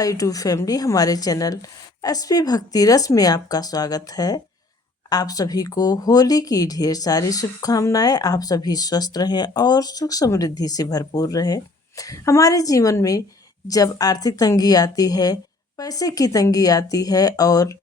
My YouTube family, हमारे channel SP भक्ति रस में आपका स्वागत है। आप सभी को होली की ढेर सारी शुभकामनाएं। आप सभी स्वस्थ रहें और सुख समृद्धि से भरपूर रहें। हमारे जीवन में जब आर्थिक तंगी आती है, पैसे की तंगी आती है और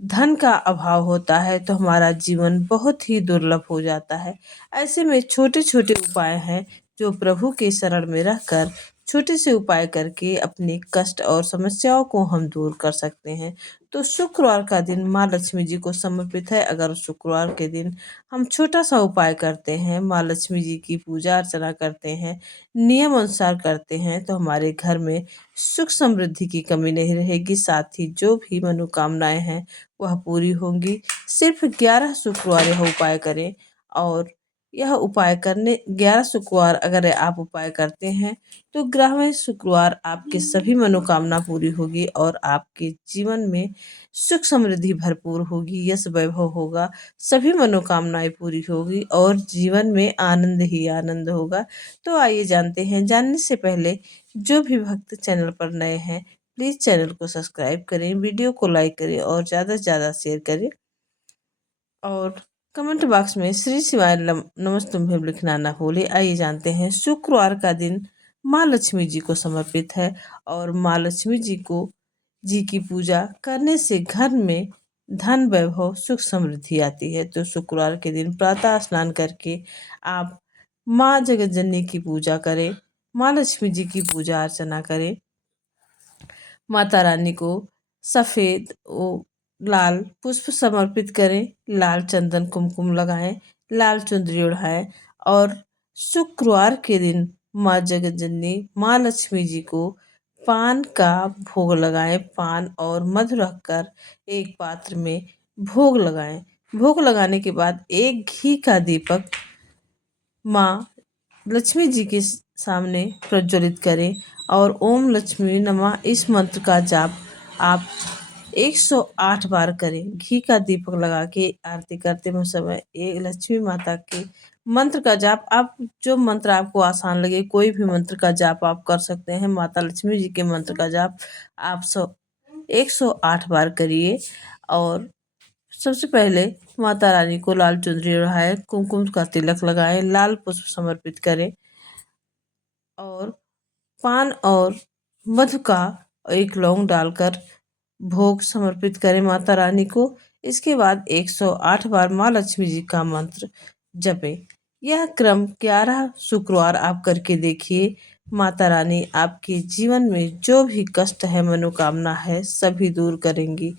धन का अभाव होता है तो हमारा जीवन बहुत ही दुर्लभ हो जाता है। ऐसे में छोटे छोटे उपाय हैं जो प्रभु के शरण में रहकर छोटे से उपाय करके अपने कष्ट और समस्याओं को हम दूर कर सकते हैं। तो शुक्रवार का दिन माँ लक्ष्मी जी को समर्पित है। अगर शुक्रवार के दिन हम छोटा सा उपाय करते हैं, माँ लक्ष्मी जी की पूजा अर्चना करते हैं, नियम अनुसार करते हैं, तो हमारे घर में सुख समृद्धि की कमी नहीं रहेगी। साथ ही जो भी मनोकामनाएं हैं वह पूरी होंगी। सिर्फ 11 शुक्रवार यह उपाय करें और यह उपाय करने 11 शुक्रवार अगर आप उपाय करते हैं तो 11वें शुक्रवार आपके सभी मनोकामना पूरी होगी और आपके जीवन में सुख समृद्धि भरपूर होगी, यश वैभव होगा, सभी मनोकामनाएं पूरी होगी और जीवन में आनंद ही आनंद होगा। तो आइए जानते हैं। जानने से पहले जो भी भक्त चैनल पर नए हैं प्लीज़ चैनल को सब्सक्राइब करें, वीडियो को लाइक करें और ज़्यादा से ज़्यादा शेयर करें और कमेंट बॉक्स में श्री शिवाय नमस्तुभ्यं लिखना ना भूलें। आइए जानते हैं। शुक्रवार का दिन माँ लक्ष्मी जी को समर्पित है और माँ लक्ष्मी जी की पूजा करने से घर में धन वैभव सुख समृद्धि आती है। तो शुक्रवार के दिन प्रातः स्नान करके आप माँ जगत जननी की पूजा करें, माँ लक्ष्मी जी की पूजा अर्चना करें। माता रानी को सफ़ेद लाल पुष्प समर्पित करें, लाल चंदन कुमकुम लगाएं, लाल चुंदरी ओढ़ाएं और शुक्रवार के दिन माँ जगत जननी माँ लक्ष्मी जी को पान का भोग लगाएं। पान और मधु रखकर एक पात्र में भोग लगाएं। भोग लगाने के बाद एक घी का दीपक माँ लक्ष्मी जी के सामने प्रज्वलित करें और ओम लक्ष्मी नमः इस मंत्र का जाप आप 108 बार करें। घी का दीपक लगा के आरती करते समय एक लक्ष्मी माता के मंत्र का जाप, आप जो मंत्र आपको आसान लगे कोई भी मंत्र का जाप आप कर सकते हैं। माता लक्ष्मी जी के मंत्र का जाप आप 108 बार करिए और सबसे पहले माता रानी को लाल चुनरी ओढ़ाएं, कुमकुम का तिलक लगाएं, लाल पुष्प समर्पित करें और पान और मधु का एक लौंग डालकर भोग समर्पित करें माता रानी को। इसके बाद 108 बार माँ लक्ष्मी जी का मंत्र जपें। यह क्रम 11 शुक्रवार आप करके देखिए। माता रानी आपके जीवन में जो भी कष्ट है, मनोकामना है, सभी दूर करेंगी।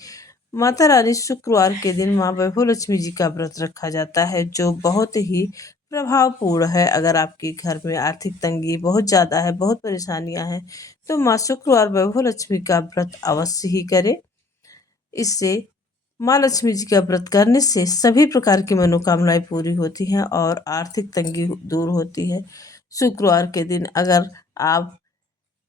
माता रानी शुक्रवार के दिन माँ वैभव लक्ष्मी जी का व्रत रखा जाता है जो बहुत ही प्रभावपूर्ण है। अगर आपके घर में आर्थिक तंगी बहुत ज़्यादा है, बहुत परेशानियां हैं, तो माँ शुक्रवार वैभव लक्ष्मी का व्रत अवश्य ही करें। इससे माँ लक्ष्मी जी का व्रत करने से सभी प्रकार की मनोकामनाएं पूरी होती हैं और आर्थिक तंगी दूर होती है। शुक्रवार के दिन अगर आप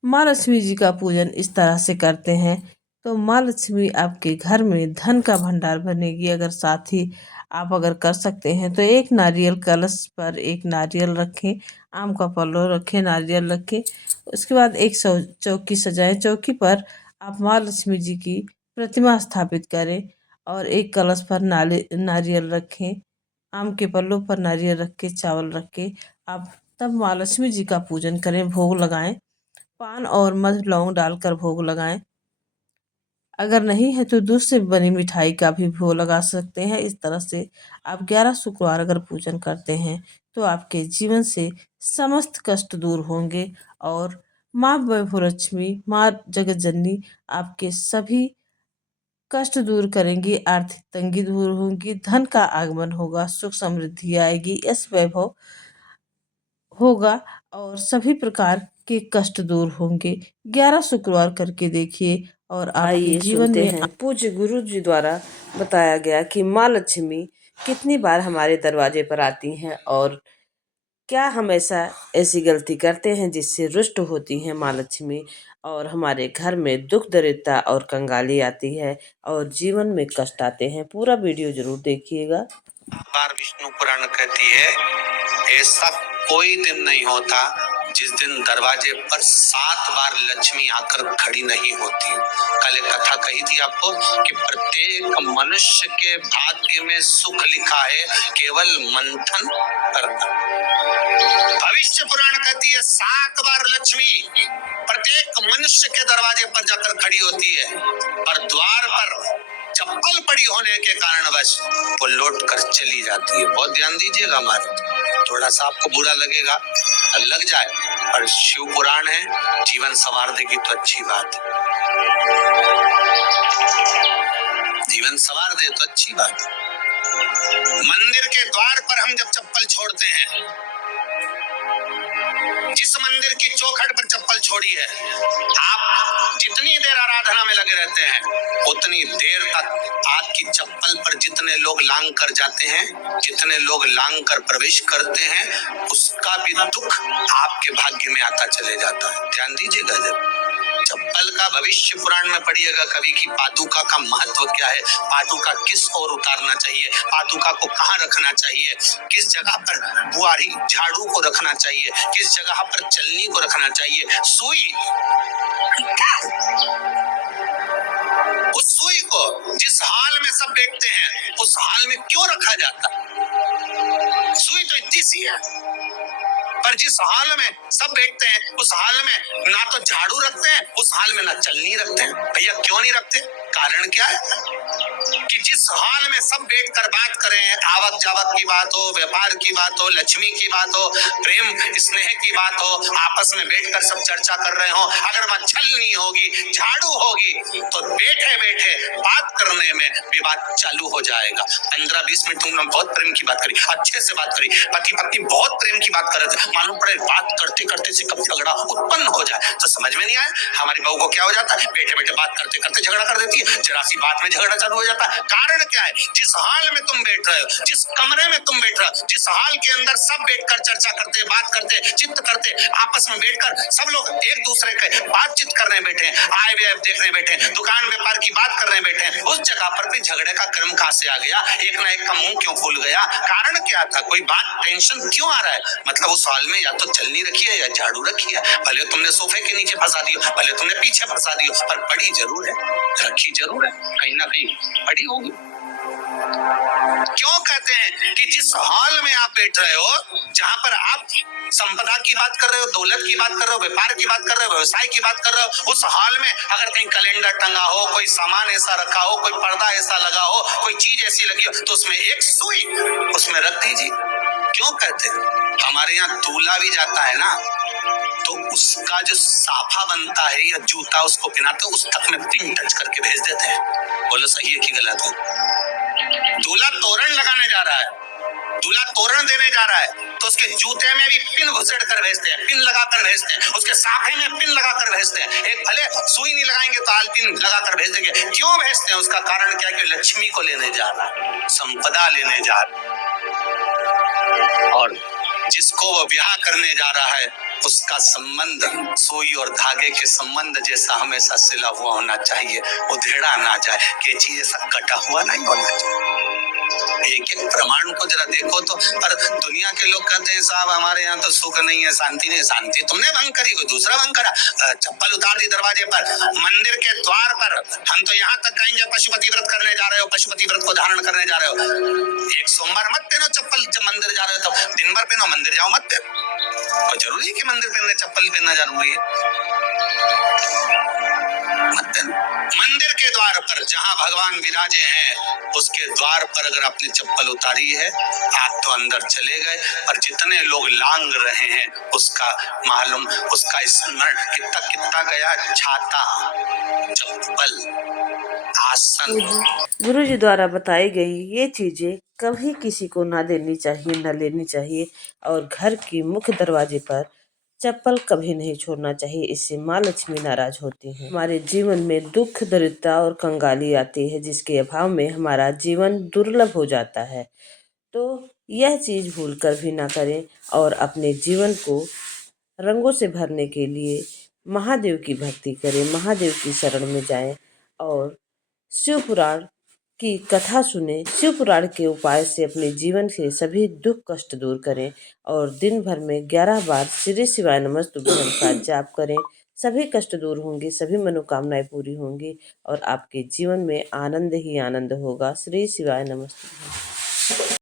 माँ लक्ष्मी जी का पूजन इस तरह से करते हैं तो माँ लक्ष्मी आपके घर में धन का भंडार बनेगी। अगर साथ ही आप अगर कर सकते हैं तो एक नारियल कलश पर एक नारियल रखें, आम का पल्लो रखें, नारियल रखें। उसके बाद एक चौकी सजाएं। चौकी पर आप माँ लक्ष्मी जी की प्रतिमा स्थापित करें और एक कलश पर नारियल रखें, आम के पल्लों पर नारियल रख के, चावल रख के आप तब माँ लक्ष्मी जी का पूजन करें, भोग लगाएं। पान और मधु लौंग डालकर भोग लगाएं। अगर नहीं है तो दूध से बनी मिठाई का भी भोग लगा सकते हैं। इस तरह से आप 11 शुक्रवार अगर पूजन करते हैं तो आपके जीवन से समस्त कष्ट दूर होंगे और माँ वैभव लक्ष्मी, माँ जगत जननी आपके सभी कष्ट दूर करेंगी, आर्थिक तंगी दूर होगी, धन का आगमन होगा, सुख समृद्धि आएगी, यश वैभव होगा और सभी प्रकार के कष्ट दूर होंगे। 11 शुक्रवार करके देखिए और आपके जीवन में हैं। पूज्य गुरु जी द्वारा बताया गया कि माँ लक्ष्मी कितनी बार हमारे दरवाजे पर आती हैं और क्या हम ऐसी गलती करते हैं जिससे रुष्ट होती हैं माँ लक्ष्मी और हमारे घर में दुख दरिद्रता और कंगाली आती है और जीवन में कष्ट आते हैं। पूरा वीडियो जरूर देखिएगा। बार विष्णु पुराण कहती है, ऐसा कोई दिन नहीं होता जिस दिन दरवाजे पर 7 बार लक्ष्मी आकर खड़ी नहीं होती। कल एक कथा कही थी आपको कि प्रत्येक मनुष्य के भाग्य में सुख लिखा है, केवल मंथन करना। भविष्य पुराण कहती है 7 बार लक्ष्मी प्रत्येक मनुष्य के दरवाजे पर जाकर खड़ी होती है, और द्वार पर चप्पल पड़ी होने के कारणवश वो लौट कर चली जाती है। बहुत ध्यान दीजिएगा, हमारे थोड़ा सा आपको बुरा लगेगा, लग जाए, पर शिव पुराण है, जीवन संवार देगी तो अच्छी बात है, जीवन संवार दे तो अच्छी बात है। मंदिर के द्वार पर हम जब चप्पल छोड़ते हैं, जिस मंदिर की चौखट पर चप्पल छोड़ी है, आप जितनी देर आराधना में लगे रहते हैं उतनी देर तक आपकी चप्पल पर जितने लोग लांग कर जाते हैं, जितने लोग लांग कर प्रवेश करते हैं, उसका भी दुख आपके भाग्य में आता चले जाता है। ध्यान दीजिएगा जब चप्पल का भविष्य पुराण में पढ़िएगा कभी की पादुका का महत्व क्या है, पादुका किस ओर उतारना चाहिए, पादुका को कहाँ रखना चाहिए, किस जगह पर बुआरी झाड़ू को रखना चाहिए, किस जगह पर चलनी को रखना चाहिए, सुई, उस सुई को जिस हाल में सब देखते हैं उस हाल में क्यों रखा जाता। सुई तो इतनी सी है, पर जिस हाल में सब बैठते हैं उस हाल में ना तो झाड़ू रखते हैं, उस हाल में ना चलनी रखते हैं। भैया क्यों नहीं रखते? कारण क्या है कि जिस हाल में सब बैठकर बात करें, आवक जावक की बात हो, व्यापार की बात हो, लक्ष्मी की बात हो, प्रेम स्नेह की बात हो, आपस में बैठकर सब चर्चा कर रहे हो, अगर वह छलनी होगी, झाड़ू होगी, तो बैठे बैठे बात करने में विवाद चालू हो जाएगा। 15-20 मिनट तुमने बहुत प्रेम की बात करी, अच्छे से बात करी, पति पत्नी बहुत प्रेम की बात कर रहे थे, मालूम पड़े बात करते करते से कब झगड़ा उत्पन्न हो जाए तो समझ में नहीं आया। हमारी बहू को क्या हो जाता है, बैठे बैठे बात करते करते झगड़ा कर देती है, जरा सी बात में झगड़ा चालू हो जाता है। कारण क्या है? जिस हाल में तुम बैठ रहे हो, जिस कमरे में तुम बैठ रहे हो, जिस हाल के अंदर सब बैठकर चर्चा करते, बात करते, चित्त करते, आपस में बैठकर सब लोग एक दूसरे के बातचीत करने बैठे, आय व्यय देखने बैठे, दुकान व्यापार की बात करने बैठे, उस जगह पर भी झगड़े का क्रम कहां से आ गया? एक ना एक का मुंह क्यों फूल गया? कारण क्या था? कोई बात टेंशन क्यों आ रहा है? मतलब उस हाल में या तो चलनी रखी है या झाड़ू रखी है, भले तुमने सोफे के नीचे फंसा दियो, भले तुमने पीछे फंसा दियो, पर पड़ी जरूर है, रखी जरूर है, कहीं ना कहीं पड़ी होगी। क्यों कहते हैं कि जिस हॉल में आप बैठ रहे हो, जहां पर आप संपदा की बात कर रहे हो, दौलत की बात कर रहे हो, व्यापार की बात कर रहे हो, व्यवसाय की बात कर रहे हो, उस हॉल में अगर कहीं कैलेंडर टंगा हो, कोई सामान ऐसा रखा हो, कोई पर्दा ऐसा लगा हो, कोई चीज ऐसी लगी हो, तो उसमें एक सुई उसमें रख दीजिए। क्यों कहते हैं? हमारे यहाँ दूल्हा भी जाता है ना, तो उसका जो साफा बनता है या जूता उसको पहनाते, उस तक में पिन टच करके भेज देते हैं। बोलो सही है कि गलत है? दूल्हा तोरण लगाने जा रहा है, दूल्हा तोरण देने जा रहा है, तो उसके जूते में भी पिन घुसेड़ कर भेजते हैं, पिन लगाकर भेजते हैं, उसके साफे में पिन लगाकर भेजते हैं। एक भले सुई नहीं लगाएंगे तो आल पिन लगाकर भेज देंगे। क्यों भेजते हैं? उसका कारण क्या है कि लक्ष्मी को लेने जा रहा है, संपदा लेने जा रहा है, और जिसको वो ब्याह करने जा रहा है उसका संबंध सुई और धागे के संबंध जैसा हमेशा सिला हुआ होना चाहिए, उधेड़ा ना जाए, कि चीज ऐसा कटा हुआ नहीं होना चाहिए। एक एक प्रमाण को जरा देखो तो, पर दुनिया के लोग कहते हैं साहब हमारे यहाँ तो सुख नहीं है, शांति नहीं। शांति तुमने भंग करी, कोई दूसरा भंग करा। चप्पल उतार दी दरवाजे पर, मंदिर के द्वार पर। हम तो यहाँ तक कहेंगे पशुपति व्रत करने जा रहे हो, पशुपति व्रत को धारण करने जा रहे हो, एक सोमवार मत पहनो चप्पल, जब मंदिर जा रहे हो तो दिन भर पहनो, मंदिर जाओ मत पहनो। और जरूरी है कि मंदिर पहनने चप्पल पहनना जरूरी है? मंदिर के द्वार पर जहां भगवान विराजे हैं, उसके द्वार पर अगर आपने चप्पल उतारी है, आप तो अंदर चले गए, और जितने लोग लांग रहे हैं उसका मालूम, उसका स्मरण कितना कितना गया। छाता, चप्पल, आसन। गुरु जी द्वारा बताई गई ये चीजें कभी किसी को ना देनी चाहिए, ना लेनी चाहिए, और घर की मुख्य दरवाजे पर चप्पल कभी नहीं छोड़ना चाहिए। इससे माँ लक्ष्मी नाराज होती हैं। हमारे जीवन में दुख, दरिद्रता और कंगाली आती है, जिसके अभाव में हमारा जीवन दुर्लभ हो जाता है। तो यह चीज भूल कर भी ना करें, और अपने जीवन को रंगों से भरने के लिए महादेव की भक्ति करें, महादेव की शरण में जाएं, और शिव पुराण की कथा सुने, शिव पुराण के उपाय से अपने जीवन के सभी दुख कष्ट दूर करें और दिन भर में 11 बार श्री शिवाय नमस्तुभ्यं का जाप करें। सभी कष्ट दूर होंगे, सभी मनोकामनाएं पूरी होंगी और आपके जीवन में आनंद ही आनंद होगा। श्री शिवाय नमस्तुभ्यं।